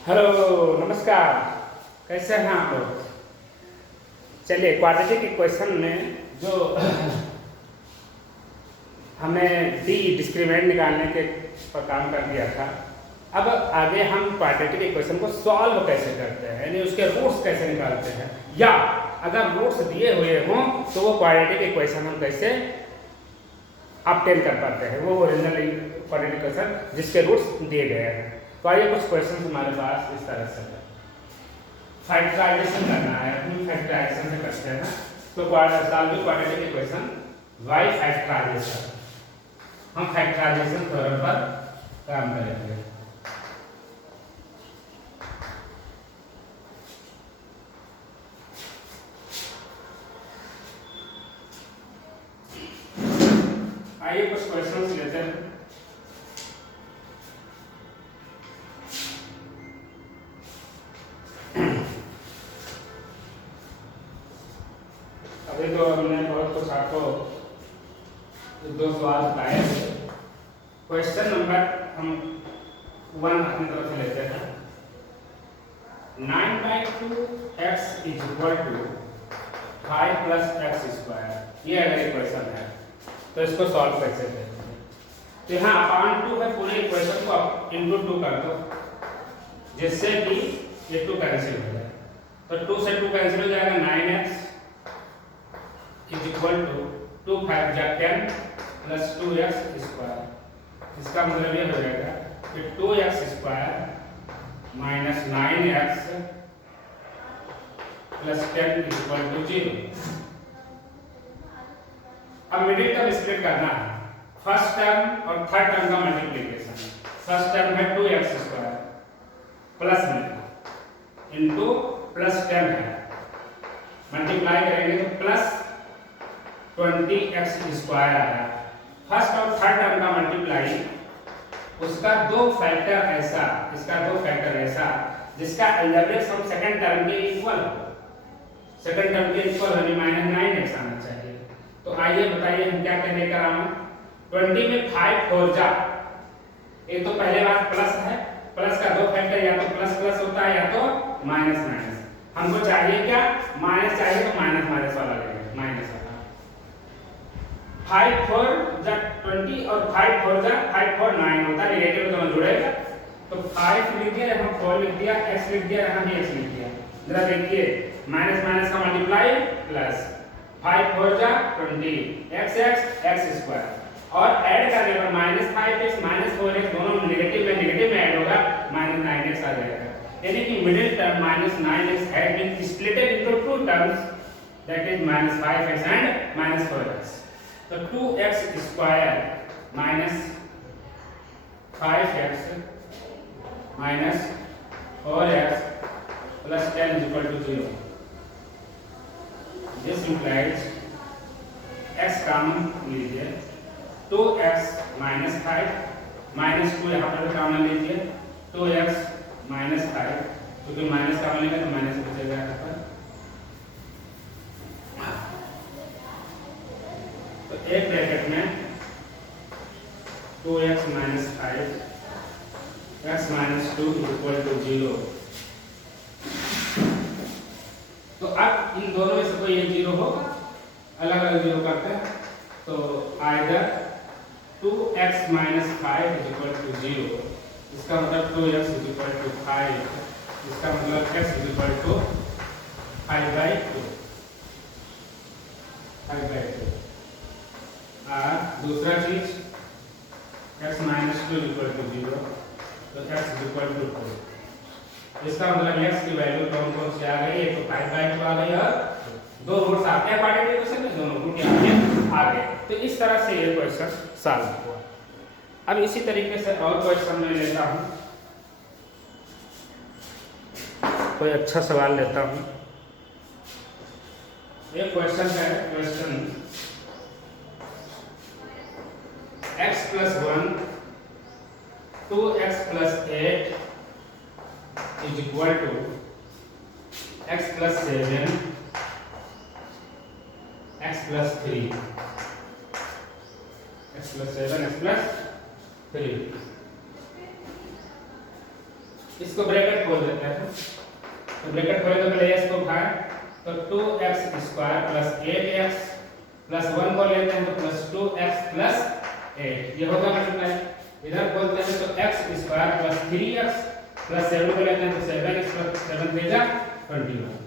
Hello, नमस्कार। कैसे हैं आप लोग? चलिए, क्वाड्रेटिक इक्वेशन में जो हमें डी डिस्क्रिमिनेंट निकालने के पर काम कर दिया था, अब आगे हम क्वाड्रेटिक इक्वेशन को सॉल्व कैसे करते हैं, यानी उसके रूट्स कैसे निकालते हैं, या अगर रूट्स दिए हुए हों तो वो क्वाड्रेटिक इक्वेशन हम कैसे ऑब्टेन कर पाते हैं, वो ओरिजिनल क्वाड्रेटिक इक्वेशन जिसके रूट्स दिए गए हैं। तो आइए कुछ क्वेश्चन हमारे पास इस तरह से है। फैक्टराइजेशन करना है, हम फैक्टराइजेशन से करते हैं। तो solving quadratic equation by factorization, हम फैक्टराइजेशन थ्योरम पर काम करेंगे। आइए कुछ क्वेश्चंस लेते हैं। अभी तो हमने बहुत कुछ आपको दो सवाल बताए थे। क्वेश्चन नंबर हम 1 अपनी तरफ से लेते हैं। 9/2x is equal to 5 plus x square, ये अगर इक्वेशन है तो इसको सॉल्व कैसे करेंगे? तो यहाँ अपॉन 2 है, पूरे इक्वेशन को इंटू 2 कर दो जिससे कि ये 2 कैंसिल हो जाए। तो 2 से 2 कैंसिल हो जाएगा, 9x इज इक्वल टू 2 5 जा 10 प्लस 2x स्क्वायर। इसका मतलब ये हो जाएगा कि 2x square minus 9x plus 10 is equal to 0। अब मिडिल टर्म स्प्लिट करना है, फर्स्ट टर्म और थर्ड टर्म का मल्टीप्लिकेशन। फर्स्ट टर्म है 2x स्क्वायर प्लस में इंटू प्लस 10 है, मल्टीप्लाई करेंगे तो प्लस 20x स्क्वायर आया। फर्स्ट और थर्ड टर्म का मल्टीप्लाई, उसका दो फैक्टर ऐसा, इसका दो फैक्टर ऐसा जिसका एलजेब्रिक सम सेकंड टर्म के इक्वल हो। सेकंड टर्म के इक्वल होने माइनस 9x आना चाहिए। तो आइए बताइए हम क्या कहने का रहा हूं। 20 में 5 4 जा, एक तो पहले बात प्लस है, प्लस का दो फैक्टर या तो प्लस प्लस होता है या तो माइनस माइनस। हमको चाहिए क्या? माइनस चाहिए, तो माइनस माइनस वाला लेंगे, माइनस वाला। 5 4 जा 20 और 5 4 जा 5 4 9 होता है, नेगेटिव दोनों जुड़ेगा। तो 5 लिख दिया, यहाँ 4 लिख दिया, x लिख दिया, यहाँ भी x लिख दिया। जरा देखिए, माइनस माइनस का मल्टीप्लाई प्लस 5 4 जा 20 x स्क्वायर, और ऐड करने पर माइनस 5x माइनस 4x दोनों नेगेटिव में ऐड होगा, माइनस 9x आ जाएगा। यानी कि middle term minus 9x has been splitted into two terms, that is minus 5x and minus 4x। तो 2x square minus 5x minus 4x plus 10 is equal to 0। This implies x common लीजिए, 2x minus 5 minus 2 यहाँ पर common लीजिए, 2x minus 5, क्योंकि minus common लेंगे तो minus बचेगा यहाँ पर। तो एक ब्रैकेट में 2x minus 5 x minus 2 is equal to 0। तो अब इन दोनों में से कोई एक 0 होगा, अलग अलग 0 करते हैं। तो either 2x minus 5 is equal to 0, इसका मतलब 2x इज इक्वल टू 5, इसका मतलब x इज इक्वल टू 5/2। और दूसरा चीज x माइनस 2 इक्वल टू 0, तो x इज इक्वल टू 2। इसका मतलब x की वैल्यू कौन से आ गई? एक तो 5/2 आ गई और दो रूट्स आते हैं क्वाड्रेटिक इक्वेशन में, दोनों रूट यहाँ आ गए। तो इस तरह से ये क्वेश्चन सॉल्व हुआ। अब इसी तरीके से और क्वेश्चन मैं लेता हूँ, कोई अच्छा सवाल लेता हूँ। एक क्वेश्चन है, question x plus 1 2x plus 8 is equal to x plus 7 x plus 3, x plus 7 x plus 3। इसको ब्रैकेट खोल देते हैं। तो ब्रैकेट खोले तो पहले s को उठाएं, तो 2x square plus 8x plus 1 को लेते हैं तो प्लस 2x प्लस 8, ये होगा मल्टीप्लाई। इधर बोलते हैं तो x square plus 3x plus 7 को लेते हैं तो 7x प्लस 7 3 जा 21।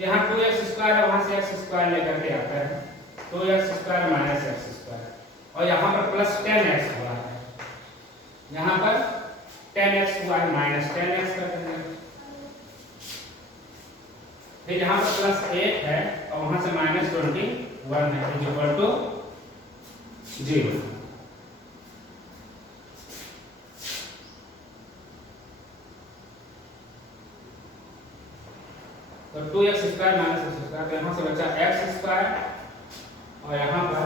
यहाँ 2x स्क्वायर है, वहां से x स्क्वायर लेकर के आता है 2x square minus x square, और यहाँ पर प्लस 10x हुआ है, यहाँ पर 10x हुआ है माइनस 10x कर देंगे। फिर यहाँ पर प्लस 8 है और वहां से माइनस 21 है, इज इक्वल टू 0। तो 2x square minus x square, तो यहाँ से बचा x स्क्वायर और यहाँ पर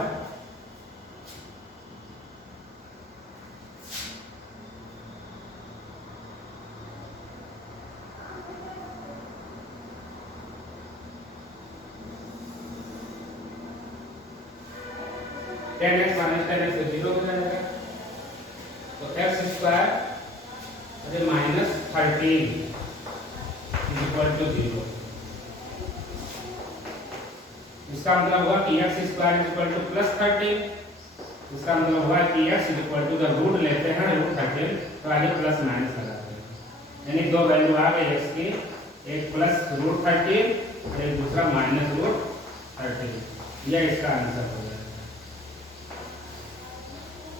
टेन एक्स माइनस 10x से 0 हो जाएगा, तो x स्क्वायर अरे माइनस 13 इज इक्वल टू 0। इसका मतलब हुआ कि x square is equal to plus 13, इसका मतलब हुआ कि x इज इक्वल टू जब रूट लेते हैं रूट 13 तो आगे प्लस माइनस लगाते हैं, यानी दो वैल्यू आ गई x की, एक प्लस रूट 13 एक दूसरा माइनस रूट 13, यह इसका आंसर हो गया।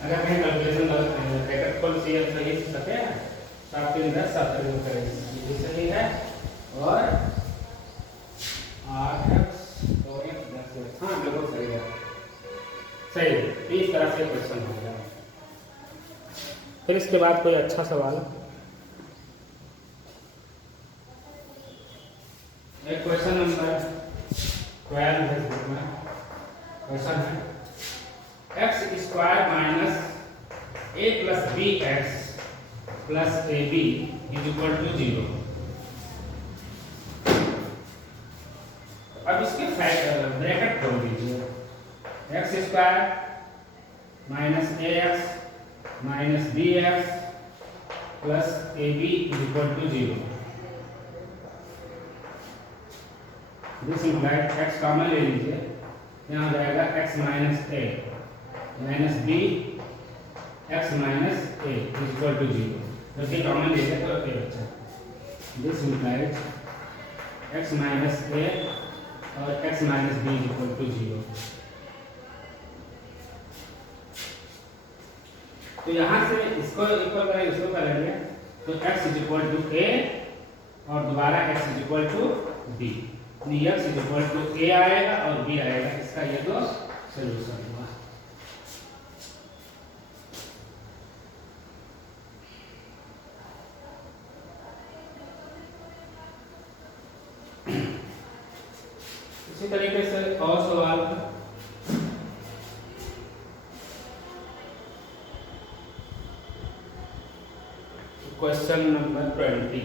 अगर कहीं कैलकुलेशन गलत नहीं है, ब्रैकेट खोल सी सही सके तो आपके लिए 7 करेंगे, ये सही है, और 8x और x हाँ बिल्कुल सही है, सही। इस तरह से क्वेश्चन हो गया। फिर इसके बाद कोई अच्छा सवाल, एक क्वेश्चन नंबर 12 है, क्वेश्चन है x square minus a plus b x plus a b is equal to 0। अब इसके ब्रैकेट खोल दीजिए, x square minus a x minus b x plus a b is equal to 0। This implies x common ले लीजिए, यहाँ हो जाएगा x minus a minus b x minus a is equal to 0। जब ये कॉमन ले तो ए बचा, दिस इम्प्लाइज x माइनस ए और x minus b is equal to 0। तो यहाँ से इसको इक्वल करेंगे, इसको करेंगे तो x is equal to a और दोबारा x is equal to b, x is equal to a आएगा और b आएगा, इसका ये दो सोल्यूशन हुआ। इसी तरीके से और सवाल, क्वेश्चन नंबर 20,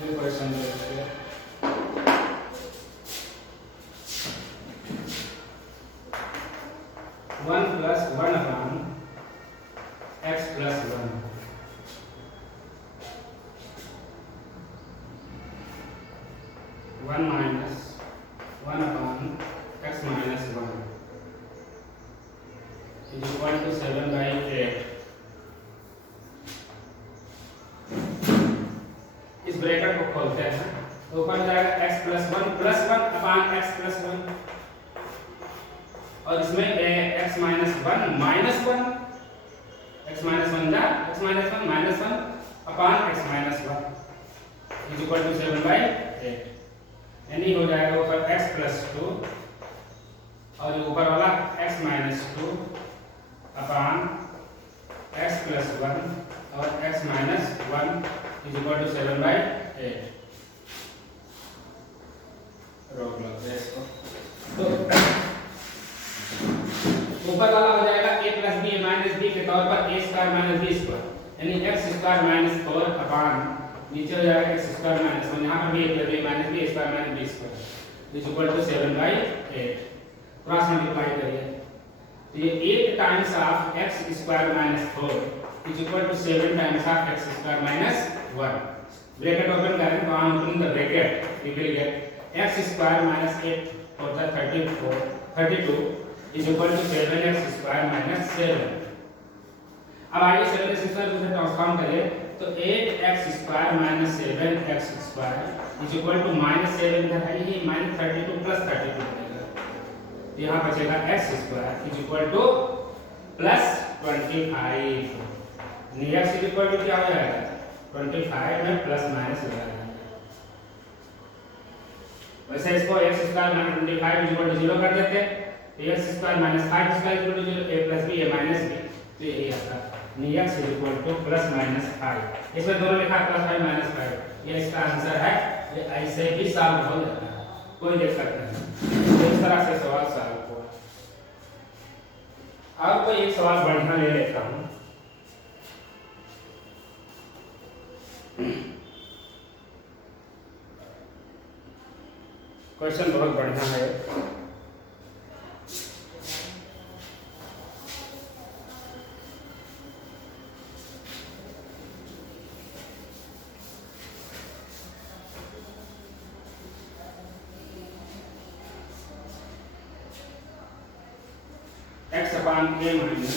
ये क्वेश्चन देखिए, 1 plus 1 upon x plus 1 1 minus 1 upon x minus 1 is equal to 7/8। इस ब्रैकेट को खोलते हैं तो ऊपर जाएगा x plus 1 upon x plus 1, और इसमें x minus 1 minus 1, x minus 1 जा x minus 1 minus 1 upon x minus 1 is equal to 7/8, यानी हो जाएगा ऊपर x प्लस 2 और ऊपर वाला x minus 2 upon x plus 1 और x minus 1 is equal to 7/8। रोक लो इसको, तो ऊपर वाला हो जाएगा a plus b minus b के तौर पर a square minus b square, यानी x स्क्वायर माइनस 4 अपॉन नीचे हो जाएगा एक्स स्क्वायर माइनस 1, यहाँ पर भी एक b minus b square minus b square is equal to 7/8। Cross multiply करिए तो ये 8 times of x square minus 4 is equal to 7 times of x square minus 1। Bracket open करें तो on opening the bracket you will get x square minus 8 और the 32 is equal to 7x square minus 7। अब आइए 7x square को transform करें तो 8x square minus 7x square is equal to minus 7 इधर है ये माइनस 32 प्लस 32 बनेगा तो यहाँ बचेगा x square is equal to plus 25। x is equal to क्या हो जाएगा 25 में प्लस माइनस लगा देंगे। वैसे इसको x square minus 25 is equal to 0 कर देते तो x square minus 5 square is equal to 0 a plus b a minus b तो यही आता x is equal to plus minus 5। इसमें दोनों लिखा प्लस 5 माइनस 5 ये इसका आंसर है। ये ऐसे भी सॉल्व हो जाता है कोई दिक्कत नहीं। तो इस तरह से सवाल सॉल्व हुआ। अब कोई एक सवाल बढ़िया ले लेता हूँ। क्वेश्चन बहुत बढ़िया है। x upon a minus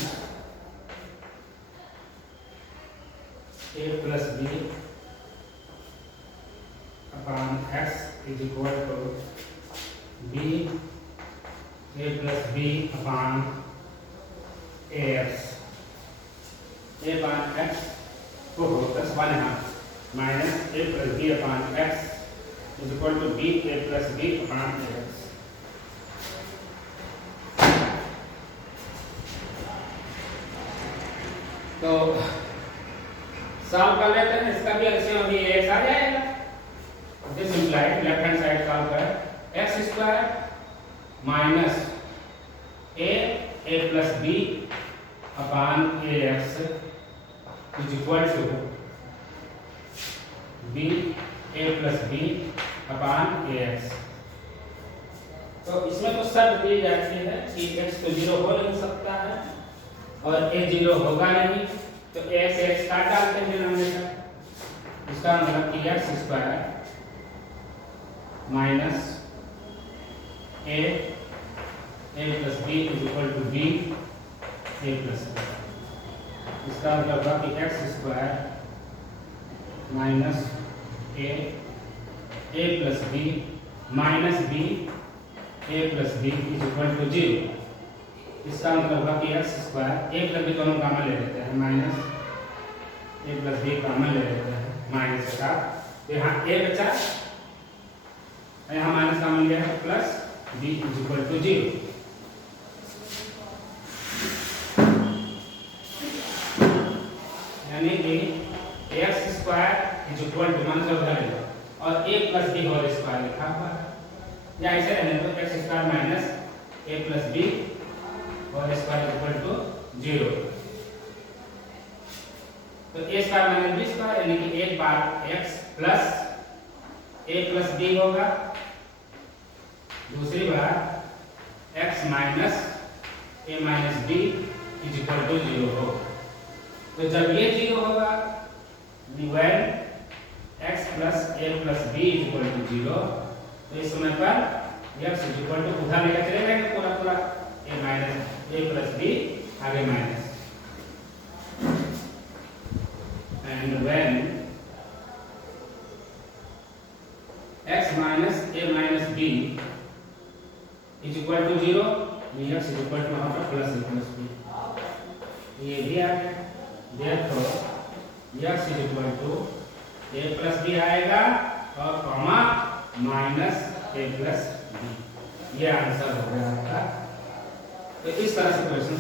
a plus b upon x is equal to b a plus b upon ax। a upon x को प्लस 1 यहाँ minus a plus b upon x is equal to b a plus b upon ax। तो solve कर लेते हैं। इसका भी LCM अभी x आ जाएगा। This implied left hand side solve कर x square minus a plus b upon ax is equal to b a plus b upon ax। तो इसमें तो शर्त दी जाती है कि x तो 0 हो नहीं सकता है और a 0 होगा नहीं तो x काट डालते हैं डिनोमिनेटर। इसका मतलब कि x square minus a plus b is equal to b a plus b। इसका मतलब होगा कि x square minus a plus b minus b a plus b is equal to 0। इसका मतलब होगा कि x square a plus b दोनों common ले लेते हैं minus a plus b common ले लेते हैं माइनस के साथ तो यहाँ a बचा यहाँ माइनस कॉमन लिया है plus b is equal to 0। यानी कि x square is equal to मान लो और a plus b whole square लिखा हुआ है या ऐसे रहने दो x square minus a plus b और स्क्वायर इक्वल टू 0। तो a square minus b square यानी कि एक बार x plus a plus b होगा दूसरी बार x minus a minus b is equal to 0 हो। तो जब ये 0 होगा when x plus a plus b is equal to 0 तो इस समय पर x इज इक्वल टू उधर लेकर चले जाएंगे पूरा पूरा a minus a plus b आगे minus and when x minus a minus b is equal to 0 x is equal to यहाँ पर प्लस a प्लस b ये भी आ गया। therefore x is equal to a plus b आएगा और comma minus a plus b ये answer हो गया आपका। तो इस तरह से क्वेश्चन।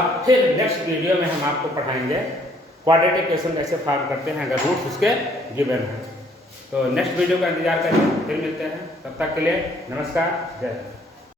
अब फिर नेक्स्ट वीडियो में हम आपको पढ़ाएंगे क्वाड्रेटिक क्वेश्चन कैसे सॉल्व करते हैं अगर रूट्स उसके गिवन है। तो नेक्स्ट वीडियो का इंतजार करें फिर मिलते हैं। तब तक के लिए नमस्कार जय हिंद।